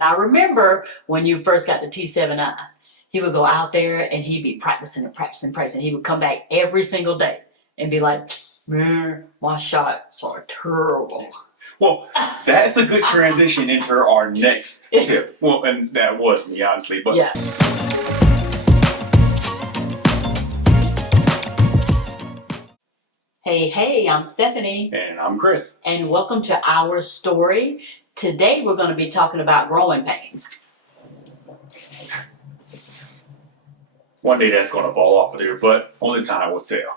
I remember when you first got the T7i, he would go out there and he'd be practicing and practicing, practicing. He would come back every single day and be like, man, my shots are terrible. Well, that's a good transition into our next tip. Well, and that was me, honestly. But yeah. Hey, I'm Stephanie. And I'm Chris. And welcome to our story. Today we're going to be talking about growing pains. One day that's going to fall off of there, but only time will tell.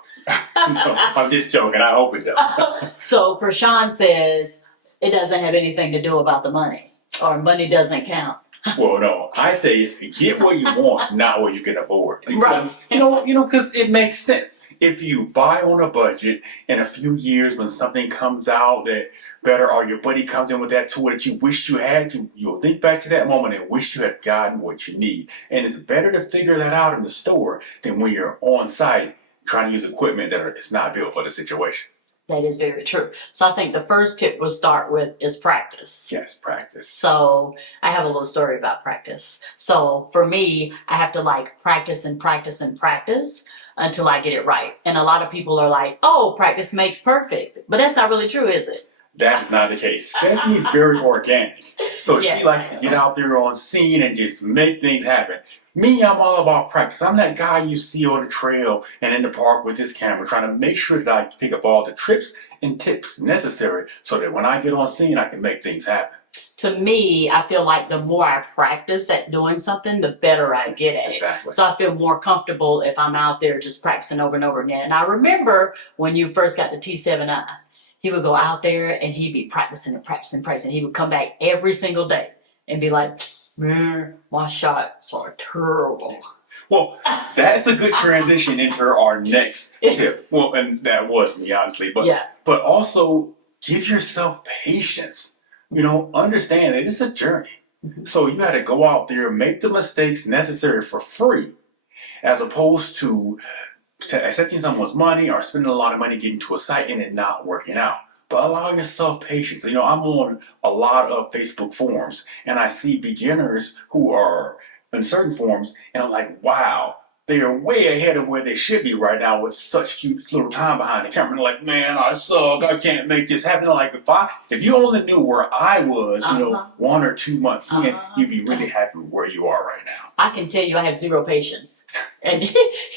No, I'm just joking. I hope it does. So Krishan says it doesn't have anything to do about the money, or money doesn't count. Well, no, I say get what you want, not what you can afford. Because, Right. Because it makes sense. If you buy on a budget, in a few years when something comes out that better, or your buddy comes in with that tool that you wish you had, you'll think back to that moment and wish you had gotten what you need. And it's better to figure that out in the store than when you're on site trying to use equipment that is not built for the situation. That is very true. So I think the first tip we'll start with is practice. Yes, practice. So I have a little story about practice. So for me, I have to practice and practice and practice until I get it right. And a lot of people are like, oh, practice makes perfect. But that's not really true, is it? That is not the case. Stephanie's very organic. So Yeah. She likes to get out there on scene and just make things happen. Me, I'm all about practice. I'm that guy you see on the trail and in the park with his camera trying to make sure that I pick up all the trips and tips necessary so that when I get on scene, I can make things happen. To me, I feel like the more I practice at doing something, the better I get at it. Exactly. So I feel more comfortable if I'm out there just practicing over and over again. And I remember when you first got the T7i, he would go out there and he'd be practicing and practicing, practicing. He would come back every single day and be like, man, my shots are terrible. Well, that's a good transition into our next tip. Well, and that was me, honestly. But also give yourself patience. Understand that it's a journey. Mm-hmm. So you got to go out there, make the mistakes necessary for free, as opposed to accepting someone's money or spending a lot of money getting to a site and it not working out. But allow yourself patience. I'm on a lot of Facebook forums and I see beginners who are in certain forums and I'm like, wow, they are way ahead of where they should be right now with such little time behind the camera. And they're like, man, I suck. I can't make this happen. Like if you only knew where I was, 1 or 2 months in, you'd be really happy with where you are right now. I can tell you I have zero patience. And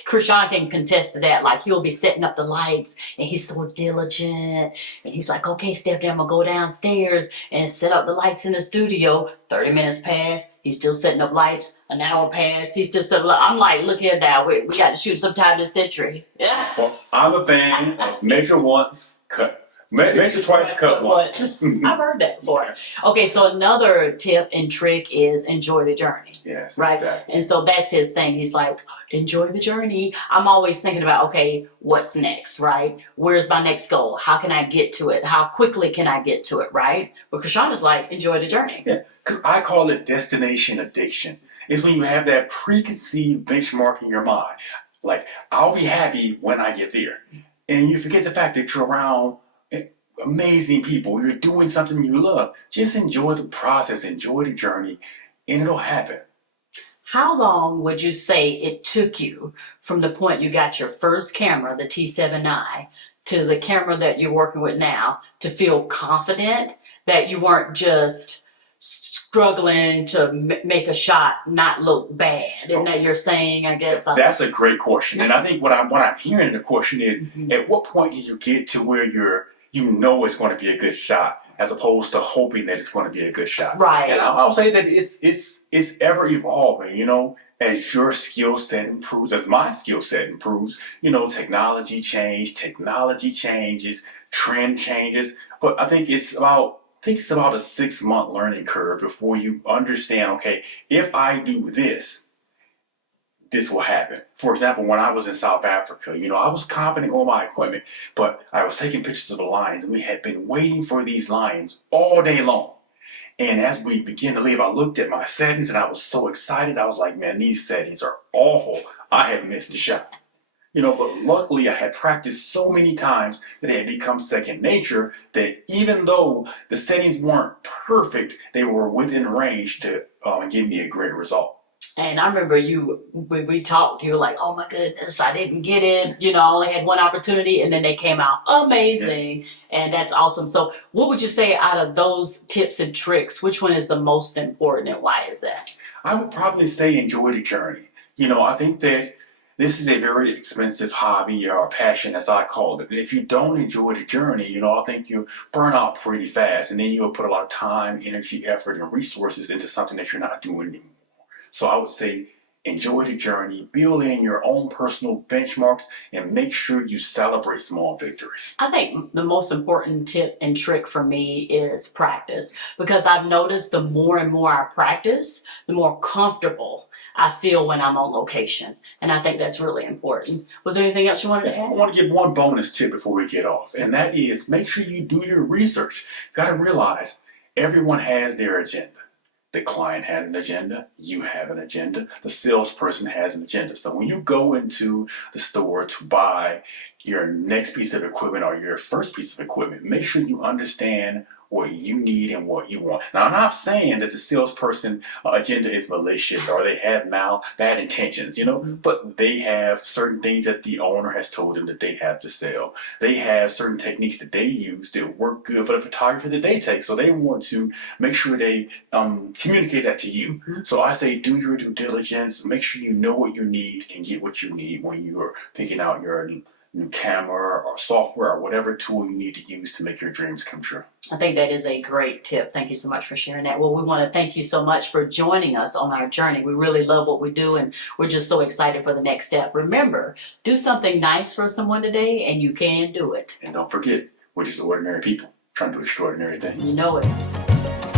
Krishan can contest to that. Like he'll be setting up the lights and he's so diligent. And he's like, okay, Stephanie, I'm going to go downstairs and set up the lights in the studio. 30 minutes pass. He's still setting up lights. An hour pass. He's still setting up. I'm like, look here now. We got to shoot sometime this century. Yeah. Well, I'm a fan of measure once, cut. Measure twice, cut once. I've heard that before. Okay, so another tip and trick is enjoy the journey. Yes, right? Exactly. And so that's his thing. He's like, enjoy the journey. I'm always thinking about, okay, what's next, right? Where's my next goal? How can I get to it? How quickly can I get to it, right? But Krishan is like, enjoy the journey. Yeah, because I call it destination addiction. It's when you have that preconceived benchmark in your mind. Like, I'll be happy when I get there. And you forget the fact that you're around amazing people. You're doing something you love. Just enjoy the process, enjoy the journey, and it'll happen. How long would you say it took you from the point you got your first camera, the T7i, to the camera that you're working with now to feel confident that you weren't just struggling to make a shot not look bad? Isn't that you're saying, I guess? That's a great question. And I think what I'm hearing in the question is, at what point did you get to where it's going to be a good shot, as opposed to hoping that it's going to be a good shot? Right. And I'll say that it's ever evolving, as your skill set improves, as my skill set improves, technology changes, trend changes. But I think it's about a 6-month learning curve before you understand, okay, if I do this will happen. For example, when I was in South Africa, I was confident on my equipment, but I was taking pictures of the lions and we had been waiting for these lions all day long. And as we began to leave, I looked at my settings and I was so excited. I was like, man, these settings are awful. I have missed the shot. But luckily I had practiced so many times that it had become second nature that even though the settings weren't perfect, they were within range to give me a great result. And I remember when we talked, you were like, oh my goodness, I didn't get it. I only had one opportunity, and then they came out amazing. Yeah. And that's awesome. So, what would you say out of those tips and tricks, which one is the most important, and why is that? I would probably say enjoy the journey. I think that this is a very expensive hobby or passion, as I call it. But if you don't enjoy the journey, I think you burn out pretty fast, and then you'll put a lot of time, energy, effort, and resources into something that you're not doing anymore. So I would say enjoy the journey, build in your own personal benchmarks, and make sure you celebrate small victories. I think the most important tip and trick for me is practice, because I've noticed the more and more I practice, the more comfortable I feel when I'm on location. And I think that's really important. Was there anything else you wanted to add? I want to give one bonus tip before we get off, and that is make sure you do your research. You got to realize everyone has their agenda. The client has an agenda, you have an agenda, the salesperson has an agenda. So when you go into the store to buy your next piece of equipment or your first piece of equipment, make sure you understand what you need and what you want. Now, I'm not saying that the salesperson agenda is malicious or they have bad intentions, but they have certain things that the owner has told them that they have to sell. They have certain techniques that they use that work good for the photography that they take. So they want to make sure they communicate that to you. So I say do your due diligence, make sure you know what you need and get what you need when you're picking out your new camera or software or whatever tool you need to use to make your dreams come true. I think that is a great tip. Thank you so much for sharing that. Well, we want to thank you so much for joining us on our journey. We really love what we do, and we're just so excited for the next step. Remember, do something nice for someone today, and you can do it. And don't forget, we're just ordinary people trying to do extraordinary things. You know it.